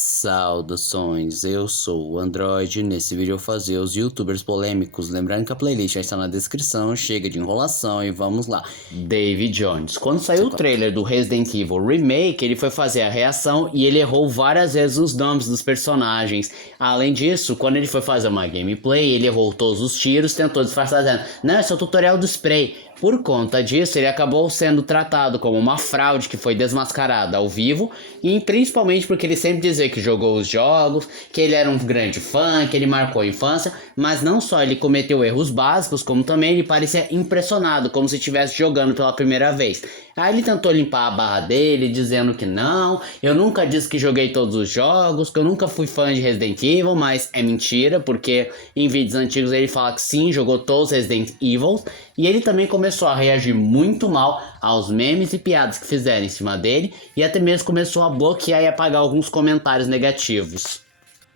Saudações, eu sou o Android. Nesse vídeo eu vou fazer os youtubers polêmicos. Lembrando que a playlist já está na descrição, chega de enrolação e vamos lá. David Jones. Quando saiu o trailer do Resident Evil Remake, ele foi fazer a reação e ele errou várias vezes os nomes dos personagens. Além disso, quando ele foi fazer uma gameplay, ele errou todos os tiros, tentou disfarçar dizendo: não, esse é o tutorial do spray. Por conta disso, ele acabou sendo tratado como uma fraude que foi desmascarada ao vivo, e principalmente porque ele sempre dizia que jogou os jogos, que ele era um grande fã, que ele marcou a infância, mas não só ele cometeu erros básicos, como também ele parecia impressionado, como se estivesse jogando pela primeira vez. Aí ele tentou limpar a barra dele, dizendo que não, eu nunca disse que joguei todos os jogos, que eu nunca fui fã de Resident Evil, mas é mentira, porque em vídeos antigos ele fala que sim, jogou todos os Resident Evil, e ele também começou a reagir muito mal aos memes e piadas que fizeram em cima dele, e até mesmo começou a bloquear e apagar alguns comentários negativos.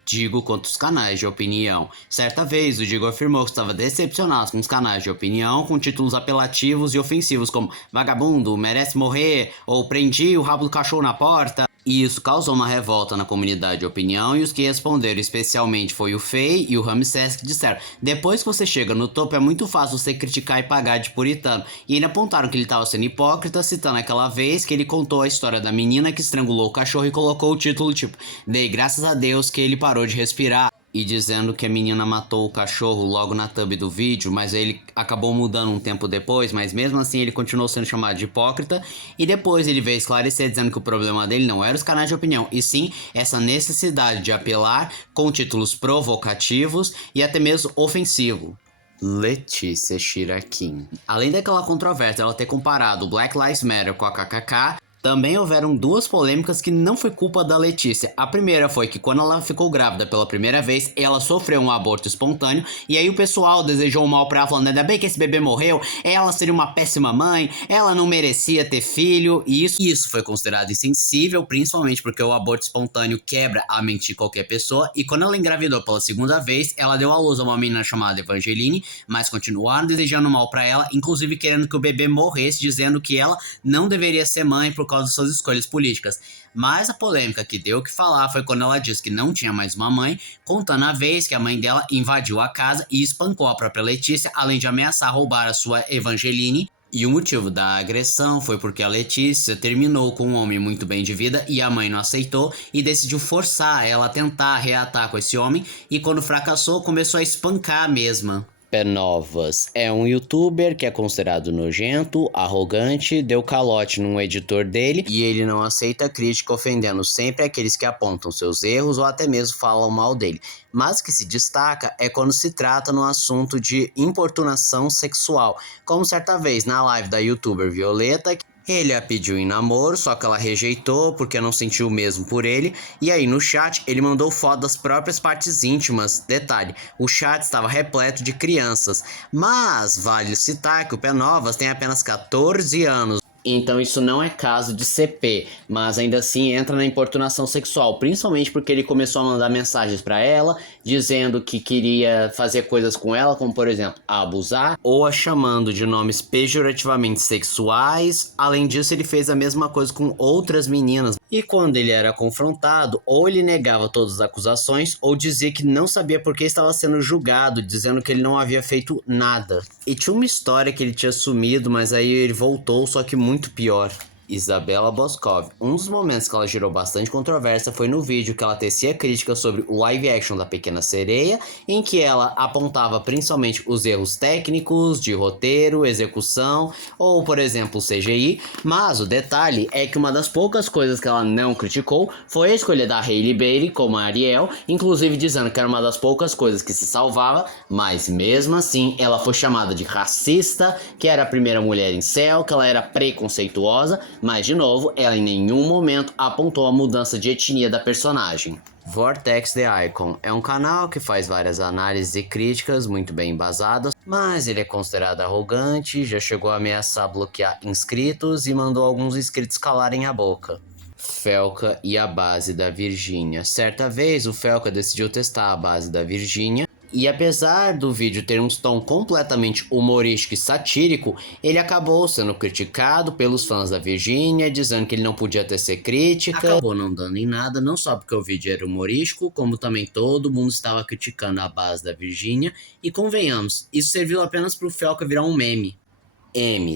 Digo contra os canais de opinião. Certa vez, o Digo afirmou que estava decepcionado com os canais de opinião com títulos apelativos e ofensivos como vagabundo, merece morrer ou prendi o rabo do cachorro na porta. E isso causou uma revolta na comunidade de opinião, e os que responderam especialmente foi o Fei e o Ramsés, que disseram: depois que você chega no topo é muito fácil você criticar e pagar de puritano. E ainda apontaram que ele estava sendo hipócrita, citando aquela vez que ele contou a história da menina que estrangulou o cachorro e colocou o título tipo: dei graças a Deus que ele parou de respirar. E dizendo que a menina matou o cachorro logo na thumb do vídeo, mas ele acabou mudando um tempo depois, mas mesmo assim ele continuou sendo chamado de hipócrita. E depois ele veio esclarecer dizendo que o problema dele não era os canais de opinião, e sim essa necessidade de apelar com títulos provocativos e até mesmo ofensivo. Letícia Shirakin. Além daquela controvérsia ela ter comparado o Black Lives Matter com a KKK, também houveram duas polêmicas que não foi culpa da Letícia. A primeira foi que quando ela ficou grávida pela primeira vez, ela sofreu um aborto espontâneo, e aí o pessoal desejou mal pra ela, falando: ainda bem que esse bebê morreu, ela seria uma péssima mãe, ela não merecia ter filho, e isso foi considerado insensível, principalmente porque o aborto espontâneo quebra a mente de qualquer pessoa, e quando ela engravidou pela segunda vez, ela deu à luz a uma menina chamada Evangeline, mas continuaram desejando mal pra ela, inclusive querendo que o bebê morresse, dizendo que ela não deveria ser mãe por causa das suas escolhas políticas. Mas a polêmica que deu o que falar foi quando ela disse que não tinha mais uma mãe, contando a vez que a mãe dela invadiu a casa e espancou a própria Letícia, além de ameaçar roubar a sua Evangeline. E o motivo da agressão foi porque a Letícia terminou com um homem muito bem de vida e a mãe não aceitou e decidiu forçar ela a tentar reatar com esse homem, e quando fracassou começou a espancar a mesma. Novas é um youtuber que é considerado nojento, arrogante, deu calote num editor dele e ele não aceita crítica, ofendendo sempre aqueles que apontam seus erros ou até mesmo falam mal dele. Mas o que se destaca é quando se trata no assunto de importunação sexual, como certa vez na live da youtuber Violeta. Ele a pediu em namoro, só que ela rejeitou porque não sentiu o mesmo por ele. E aí no chat ele mandou foto das próprias partes íntimas. Detalhe, o chat estava repleto de crianças. Mas vale citar que o P-Novas tem apenas 14 anos. Então isso não é caso de CP, mas ainda assim entra na importunação sexual, principalmente porque ele começou a mandar mensagens pra ela, dizendo que queria fazer coisas com ela, como por exemplo, a abusar, ou a chamando de nomes pejorativamente sexuais. Além disso, ele fez a mesma coisa com outras meninas. E quando ele era confrontado, ou ele negava todas as acusações, ou dizia que não sabia por que estava sendo julgado, dizendo que ele não havia feito nada. E tinha uma história que ele tinha sumido, mas aí ele voltou, só que muito pior. Isabela Boscov. Um dos momentos que ela gerou bastante controvérsia foi no vídeo que ela tecia críticas sobre o live action da Pequena Sereia, em que ela apontava principalmente os erros técnicos, de roteiro, execução, ou por exemplo o CGI, mas o detalhe é que uma das poucas coisas que ela não criticou foi a escolha da Hailey Bailey como a Ariel, inclusive dizendo que era uma das poucas coisas que se salvava, mas mesmo assim ela foi chamada de racista, que era a primeira mulher incel, que ela era preconceituosa. Mas, de novo, ela em nenhum momento apontou a mudança de etnia da personagem. Vortex The Icon é um canal que faz várias análises e críticas muito bem embasadas, mas ele é considerado arrogante, já chegou a ameaçar bloquear inscritos e mandou alguns inscritos calarem a boca. Felca e a base da Virgínia. Certa vez, o Felca decidiu testar a base da Virgínia E apesar do vídeo ter um tom completamente humorístico e satírico, ele acabou sendo criticado pelos fãs da Virgínia, dizendo que ele não podia tecer crítica. Acabou não dando em nada, não só porque o vídeo era humorístico, como também todo mundo estava criticando a base da Virgínia. E convenhamos, isso serviu apenas para o Felca virar um meme.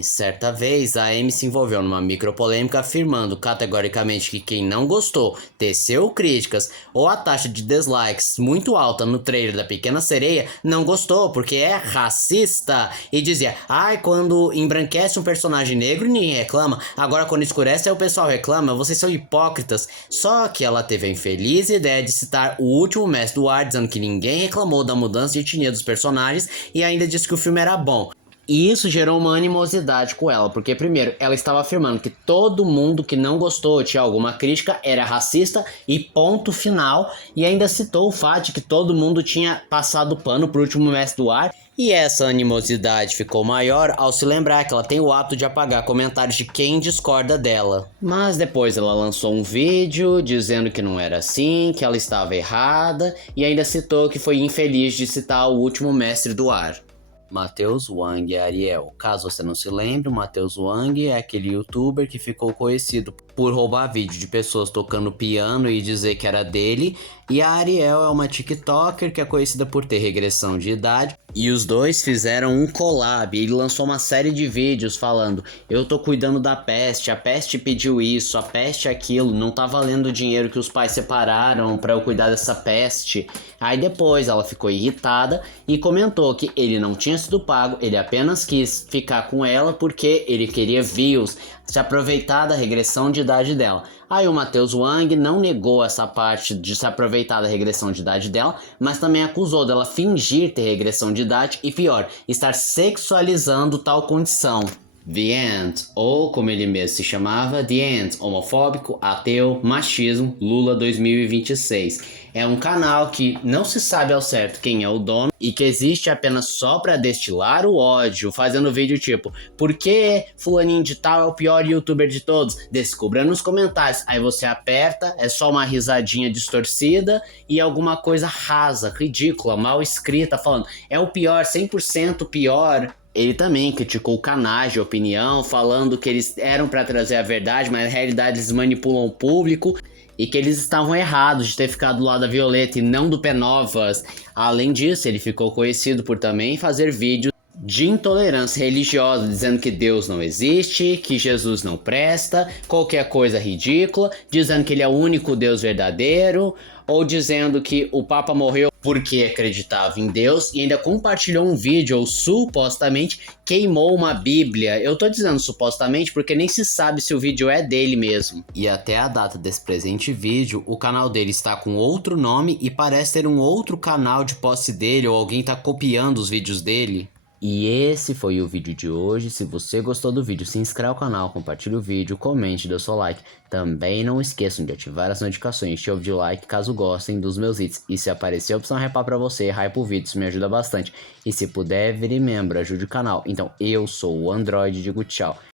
Certa vez, a Amy se envolveu numa micropolêmica afirmando categoricamente que quem não gostou, teceu críticas ou a taxa de dislikes muito alta no trailer da Pequena Sereia não gostou porque é racista e dizia, ai, quando embranquece um personagem negro ninguém reclama, agora quando escurece aí o pessoal reclama, vocês são hipócritas. Só que ela teve a infeliz ideia de citar o último mestre do ar dizendo que ninguém reclamou da mudança de etnia dos personagens e ainda disse que o filme era bom. E isso gerou uma animosidade com ela, porque primeiro, ela estava afirmando que todo mundo que não gostou, tinha alguma crítica, era racista e ponto final, e ainda citou o fato de que todo mundo tinha passado pano pro último mestre do ar, e essa animosidade ficou maior ao se lembrar que ela tem o hábito de apagar comentários de quem discorda dela. Mas depois ela lançou um vídeo dizendo que não era assim, que ela estava errada, e ainda citou que foi infeliz de citar o último mestre do ar. Matheus Wang e Ariel. Caso você não se lembre, o Matheus Wang é aquele youtuber que ficou conhecido por roubar vídeo de pessoas tocando piano e dizer que era dele. E a Ariel é uma TikToker que é conhecida por ter regressão de idade. E os dois fizeram um collab. Ele lançou uma série de vídeos falando: eu tô cuidando da peste, a peste pediu isso, a peste aquilo, não tá valendo o dinheiro que os pais separaram pra eu cuidar dessa peste. Aí depois ela ficou irritada e comentou que ele não tinha sido pago, ele apenas quis ficar com ela porque ele queria views, se aproveitar da regressão de idade dela. Aí o Matheus Wang não negou essa parte de se aproveitar da regressão de idade dela, mas também acusou dela fingir ter regressão de idade e pior, estar sexualizando tal condição. The End, ou como ele mesmo se chamava, The End, homofóbico, ateu, machismo, Lula 2026. É um canal que não se sabe ao certo quem é o dono e que existe apenas só para destilar o ódio, fazendo vídeo tipo, por que fulaninho de tal é o pior youtuber de todos? Descubra nos comentários. Aí você aperta, é só uma risadinha distorcida e alguma coisa rasa, ridícula, mal escrita, falando, é o pior, 100% pior. Ele também criticou canais de opinião, falando que eles eram para trazer a verdade, mas na realidade eles manipulam o público e que eles estavam errados de ter ficado do lado da Violeta e não do P-Novas. Além disso, ele ficou conhecido por também fazer vídeos de intolerância religiosa, dizendo que Deus não existe, que Jesus não presta, qualquer coisa ridícula, dizendo que ele é o único Deus verdadeiro, ou dizendo que o Papa morreu porque acreditava em Deus e ainda compartilhou um vídeo ou supostamente queimou uma Bíblia. Eu tô dizendo supostamente porque nem se sabe se o vídeo é dele mesmo. E até a data desse presente vídeo, o canal dele está com outro nome e parece ter um outro canal de posse dele ou alguém tá copiando os vídeos dele. E esse foi o vídeo de hoje. Se você gostou do vídeo, se inscreva no canal, compartilhe o vídeo, comente, dê o seu like. Também não esqueçam de ativar as notificações, chave de like caso gostem dos meus vídeos. E se aparecer a opção hypar pra você, hype o vídeo, isso me ajuda bastante. E se puder, vire membro, ajude o canal. Então eu sou o Android, digo tchau.